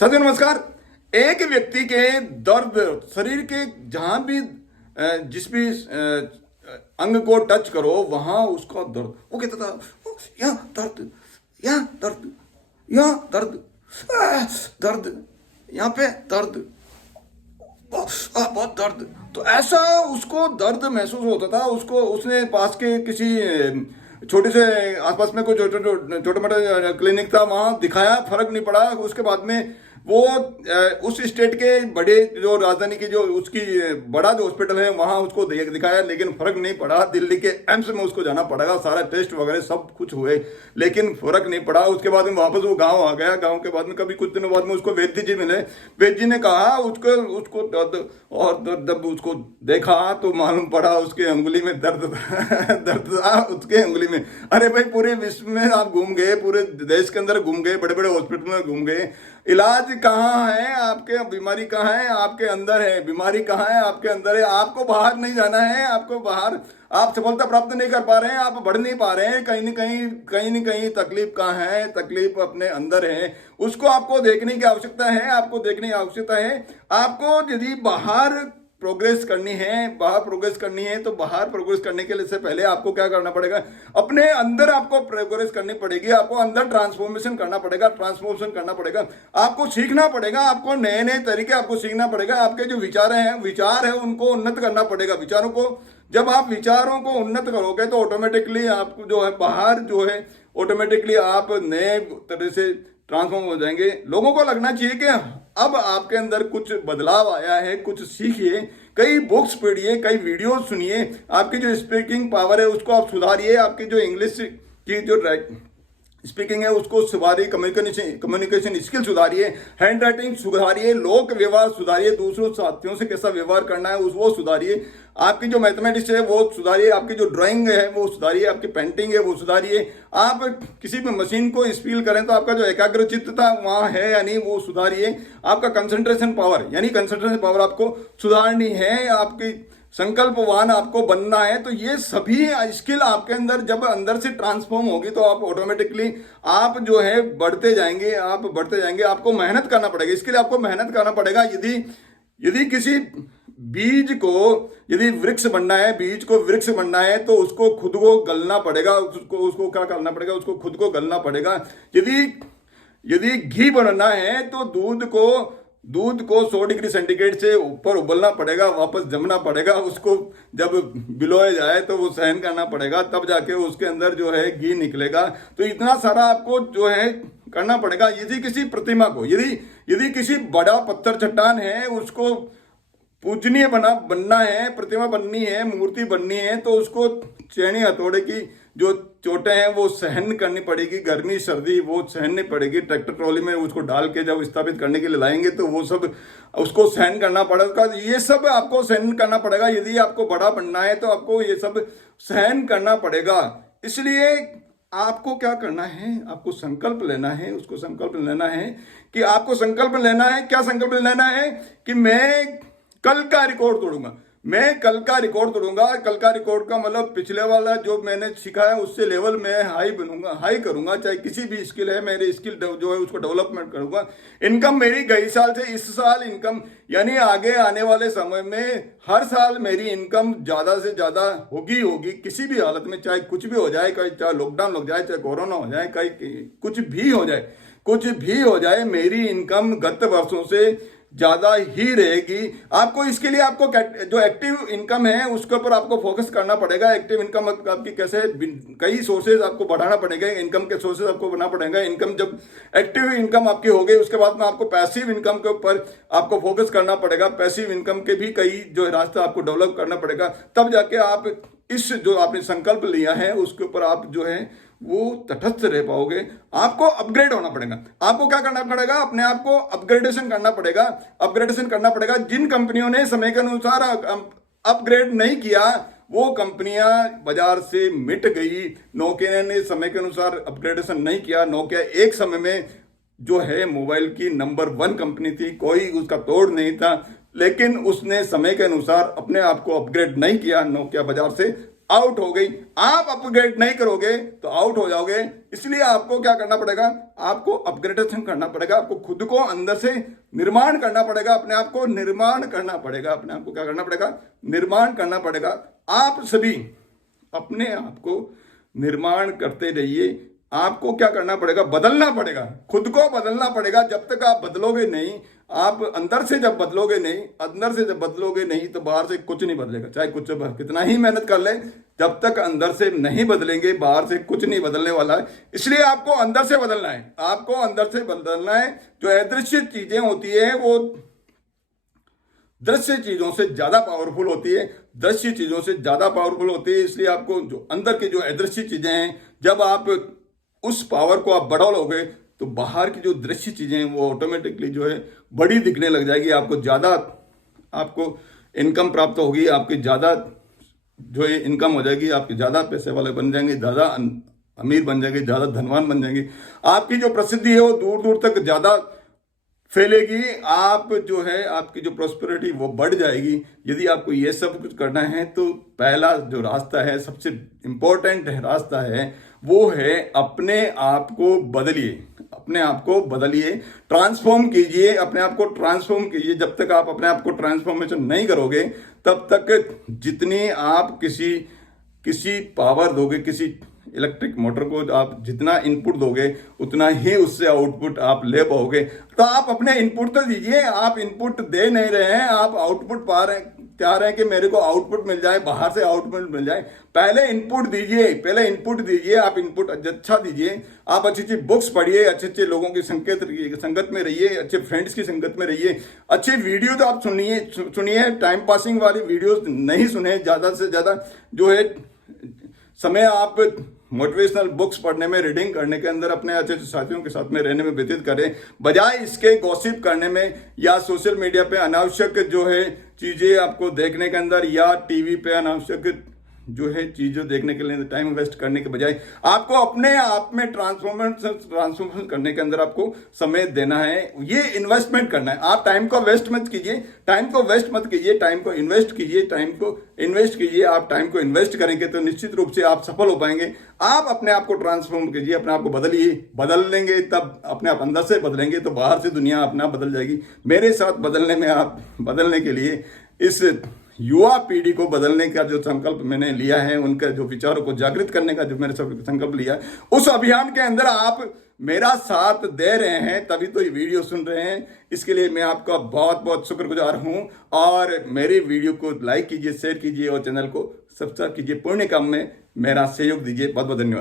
साथियों नमस्कार। एक व्यक्ति के दर्द शरीर के जहां भी जिस भी अंग को टच करो वहां उसका दर्द, वो कहता था "ओ, यहाँ दर्द, यहाँ दर्द, यहाँ दर्द, दर्द, यहाँ पे दर्द, बहुत दर्द। तो ऐसा उसको दर्द महसूस होता था। उसको उसने पास के किसी छोटे से आसपास में कोई छोटा मोटा क्लिनिक था, वहां दिखाया, फर्क नहीं पड़ा। उसके बाद में वो उस स्टेट के बड़े जो राजधानी की जो उसकी बड़ा जो हॉस्पिटल है वहां उसको दिखाया, लेकिन फर्क नहीं पड़ा। दिल्ली के एम्स में उसको जाना पड़ेगा, सारा टेस्ट वगैरह सब कुछ हुए, लेकिन फर्क नहीं पड़ा। उसके बाद में वापस वो गांव आ गया। गांव के बाद में कभी कुछ दिनों बाद में उसको वैद्य जी मिले। वैद्य जी ने कहा उसको दर्द और दर्द, उसको देखा तो मालूम पड़ा उसके अंगुली में दर्द था। दर्द था उसके अंगुली में। अरे भाई, पूरे विश्व में आप घूम गए, पूरे देश के अंदर घूम गए, बड़े बड़े हॉस्पिटल में घूम गए, इलाज कहाँ है आपके? बीमारी कहाँ है? आपके अंदर है। बीमारी कहाँ है? आपके अंदर है। आपको बाहर नहीं जाना है। आपको बाहर आप सफलता प्राप्त नहीं कर पा रहे हैं, आप बढ़ नहीं पा रहे हैं। कहीं न कहीं तकलीफ कहाँ है? तकलीफ अपने अंदर है। उसको आपको देखने की आवश्यकता है। आपको देखने की आवश्यकता है। आपको यदि बाहर प्रोग्रेस करनी है तो बाहर प्रोग्रेस करने के लिए से पहले आपको क्या करना पड़ेगा? अपने अंदर आपको प्रोग्रेस करनी पड़ेगी। आपको अंदर ट्रांसफॉर्मेशन करना पड़ेगा। आपको सीखना पड़ेगा। आपको नए नए तरीके आपको सीखना पड़ेगा। आपके जो विचार है उनको उन्नत करना पड़ेगा। विचारों को जब आप विचारों को उन्नत करोगे तो ऑटोमेटिकली आपको जो है बाहर जो है ऑटोमेटिकली आप नए तरह से ट्रांसफॉर्म हो जाएंगे। लोगों को लगना चाहिए कि अब आपके अंदर कुछ बदलाव आया है, कुछ सीखिए, कई बुक्स पढ़िए, कई वीडियो सुनिए। आपकी जो स्पीकिंग पावर है उसको आप सुधारिए। आपकी जो इंग्लिश की जो स्पीकिंग है उसको सुधारिए, कम्युनिकेशन स्किल सुधारिए, हैंड राइटिंग सुधारिए, लोक व्यवहार सुधारिए, दूसरों साथियों से कैसा व्यवहार करना है वो सुधारिए। आपकी जो मैथमेटिक्स है वो सुधारिए, आपकी जो ड्राइंग है वो सुधारिए, आपकी पेंटिंग है वो सुधारिए। आप किसी भी मशीन को स्पील करें तो आपका जो एकाग्रचित्तता वहां है या नहीं वो सुधारिए। आपका कंसंट्रेशन पावर आपको सुधारनी है। आपकी संकल्पवान आपको बनना है। तो ये सभी स्किल आपके अंदर जब अंदर से ट्रांसफॉर्म होगी तो आप ऑटोमेटिकली आप जो है बढ़ते जाएंगे। आपको मेहनत करना पड़ेगा। इसके लिए आपको मेहनत करना पड़ेगा। यदि किसी बीज को वृक्ष बनना है तो उसको खुद को गलना पड़ेगा। उसको क्या करना पड़ेगा? उसको खुद को गलना पड़ेगा। यदि घी बनना है तो दूध को 100 डिग्री सेंटीग्रेड से ऊपर उबलना पड़ेगा, वापस जमना पड़ेगा। उसको जब बिलोया जाए तो वो सहन करना पड़ेगा, तब जाके उसके अंदर जो है घी निकलेगा। तो इतना सारा आपको जो है करना पड़ेगा। यदि किसी प्रतिमा को यदि किसी बड़ा पत्थर चट्टान है उसको पूजनीय बनना है, प्रतिमा बननी है, मूर्ति बननी है, तो उसको चैनी हथौड़े की जो चोटें हैं वो सहन करनी पड़ेगी। गर्मी सर्दी वो सहननी पड़ेगी। ट्रैक्टर ट्रॉली में उसको डाल के जब स्थापित करने के लिए लाएंगे तो वो सब उसको सहन करना पड़ेगा। ये सब आपको सहन करना पड़ेगा। यदि आपको बड़ा बनना है तो आपको ये सब सहन करना पड़ेगा। इसलिए आपको क्या करना है? आपको संकल्प लेना है। उसको संकल्प लेना है कि आपको संकल्प लेना है। क्या संकल्प लेना है? कि मैं कल का रिकॉर्ड तोड़ूंगा। कल का रिकॉर्ड का मतलब पिछले वाला जो मैंने सीखा है उससे लेवल में हाई करूंगा। चाहे किसी भी स्किल है, मेरे स्किल जो है उसको डेवलपमेंट करूंगा। इनकम मेरी गई साल से इस साल इनकम यानी आगे आने वाले समय में हर साल मेरी इनकम ज्यादा से ज्यादा होगी किसी भी हालत में, चाहे कुछ भी हो जाए, चाहे लॉकडाउन लग जाए, चाहे कोरोना हो जाए, कुछ भी हो जाए, मेरी इनकम गत वर्षों से ज्यादा ही रहेगी। आपको इसके लिए आपको जो एक्टिव इनकम है उसके ऊपर आपको फोकस करना पड़ेगा। एक्टिव इनकम आपकी कैसे, कई सोर्सेज आपको बढ़ाना पड़ेगा। इनकम के सोर्सेज आपको बनाना पड़ेगा। इनकम जब एक्टिव इनकम आपकी हो गई उसके बाद में आपको पैसिव इनकम के ऊपर आपको फोकस करना पड़ेगा। पैसिव इनकम के भी कई जो रास्ता आपको डेवलप करना पड़ेगा। तब जाके आप इस जो आपने संकल्प लिया है उसके ऊपर आप जो है वो तटस्थ रह पाओगे। आपको अपग्रेड होना पड़ेगा। आपको क्या करना पड़ेगा? अपने आप को अपग्रेडेशन करना पड़ेगा। जिन कंपनियों ने समय के अनुसार अपग्रेड नहीं किया वो कंपनियां बाजार से मिट गई। नोकिया ने समय के अनुसार अपग्रेडेशन नहीं किया। नोकिया एक समय में जो है मोबाइल की नंबर 1 कंपनी थी, कोई उसका तोड़ नहीं था, लेकिन उसने समय के अनुसार अपने आप को अपग्रेड नहीं किया। नोकिया बाजार से आउट हो गई। आप अपग्रेड नहीं करोगे तो आउट हो जाओगे। इसलिए आपको क्या करना पड़ेगा, आपको अपग्रेडेशन करना पड़ेगा, आपको खुद को अंदर से निर्माण करना पड़ेगा, अपने आप को निर्माण करना पड़ेगा, अपने आप को क्या करना पड़ेगा, निर्माण करना पड़ेगा। आप सभी अपने आप को निर्माण करते रहिए। आपको क्या करना पड़ेगा, बदलना पड़ेगा, खुद को बदलना पड़ेगा। जब तक आप बदलोगे नहीं, आप अंदर से जब बदलोगे नहीं, अंदर से जब बदलोगे नहीं तो बाहर से कुछ नहीं बदलेगा। चाहे कुछ कितना ही मेहनत कर ले, जब तक अंदर से नहीं बदलेंगे बाहर से कुछ नहीं बदलने वाला है। इसलिए आपको अंदर से बदलना है, आपको अंदर से बदलना है। जो अदृश्य चीजें होती है वो दृश्य चीजों से ज्यादा पावरफुल होती है, दृश्य चीजों से ज्यादा पावरफुल होती है। इसलिए आपको जो अंदर की जो अदृश्य चीजें हैं, जब आप उस पावर को आप बढ़ा लोगे तो बाहर की जो दृश्य चीजें हैं वो ऑटोमेटिकली जो है बड़ी दिखने लग जाएगी। आपको ज्यादा आपको इनकम प्राप्त होगी, आपकी ज्यादा जो है इनकम हो जाएगी, आपके ज्यादा पैसे वाले बन जाएंगे, ज्यादा अमीर बन जाएंगे, ज्यादा धनवान बन जाएंगे। आपकी जो प्रसिद्धि है वो दूर दूर तक ज्यादा फैलेगी। आप जो है आपकी जो प्रॉस्पेरिटी वो बढ़ जाएगी। यदि आपको ये सब कुछ करना है तो पहला जो रास्ता है, सबसे इंपॉर्टेंट रास्ता है, वो है अपने आप को बदलिए, अपने आप को बदलिए, ट्रांसफॉर्म कीजिए, अपने आप को ट्रांसफॉर्म कीजिए। जब तक आप अपने आप को ट्रांसफॉर्मेशन नहीं करोगे तब तक जितनी आप किसी पावर दोगे, किसी इलेक्ट्रिक मोटर को आप जितना इनपुट दोगे उतना ही उससे आउटपुट आप ले पाओगे। तो आप अपने इनपुट तो दीजिए, आप इनपुट दे नहीं रहे हैं, आप आउटपुट पा रहे हैं, चाह रहे हैं कि मेरे को आउटपुट मिल जाए, बाहर से आउटपुट मिल जाए। पहले इनपुट दीजिए, पहले इनपुट दीजिए, आप इनपुट अच्छा दीजिए। आप अच्छी अच्छी बुक्स पढ़िए, अच्छे अच्छे लोगों की संगत में रहिए, अच्छे फ्रेंड्स की संगत में रहिए, अच्छे वीडियो तो आप सुनिए, टाइम पासिंग वाली वीडियोस नहीं सुने। ज्यादा से ज्यादा जो है समय आप मोटिवेशनल बुक्स पढ़ने में, रीडिंग करने के अंदर अपने अच्छे अच्छे साथियों के साथ में रहने में व्यतीत करें, बजाय इसके गॉसिप करने में या सोशल मीडिया पे अनावश्यक जो है चीजें आपको देखने के अंदर या टीवी पे अनावश्यक जो है चीजें देखने के लिए टाइम वेस्ट करने के बजाय आपको अपने आप में ट्रांसफॉर्मेशन करने के अंदर आपको समय देना है। ये इन्वेस्टमेंट करना है। आप टाइम को वेस्ट मत कीजिए, टाइम को वेस्ट मत कीजिए, टाइम को इन्वेस्ट कीजिए, टाइम को इन्वेस्ट कीजिए। आप टाइम को इन्वेस्ट करेंगे तो निश्चित रूप से आप सफल हो पाएंगे। आप अपने आप को ट्रांसफॉर्म कीजिए, अपने आप को बदलिए। बदल लेंगे तब अपने आप अंदर से बदलेंगे तो बाहर से दुनिया अपने आप बदल जाएगी। मेरे साथ बदलने में आप बदलने के लिए इस युवा पीढ़ी को बदलने का जो संकल्प मैंने लिया है, उनके जो विचारों को जागृत करने का जो मैंने संकल्प लिया है, उस अभियान के अंदर आप मेरा साथ दे रहे हैं, तभी तो ये वीडियो सुन रहे हैं। इसके लिए मैं आपका बहुत बहुत शुक्रगुजार हूं। और मेरे वीडियो को लाइक कीजिए, शेयर कीजिए और चैनल को सब्सक्राइब कीजिए। पुण्य काम में मेरा सहयोग दीजिए। बहुत बहुत धन्यवाद।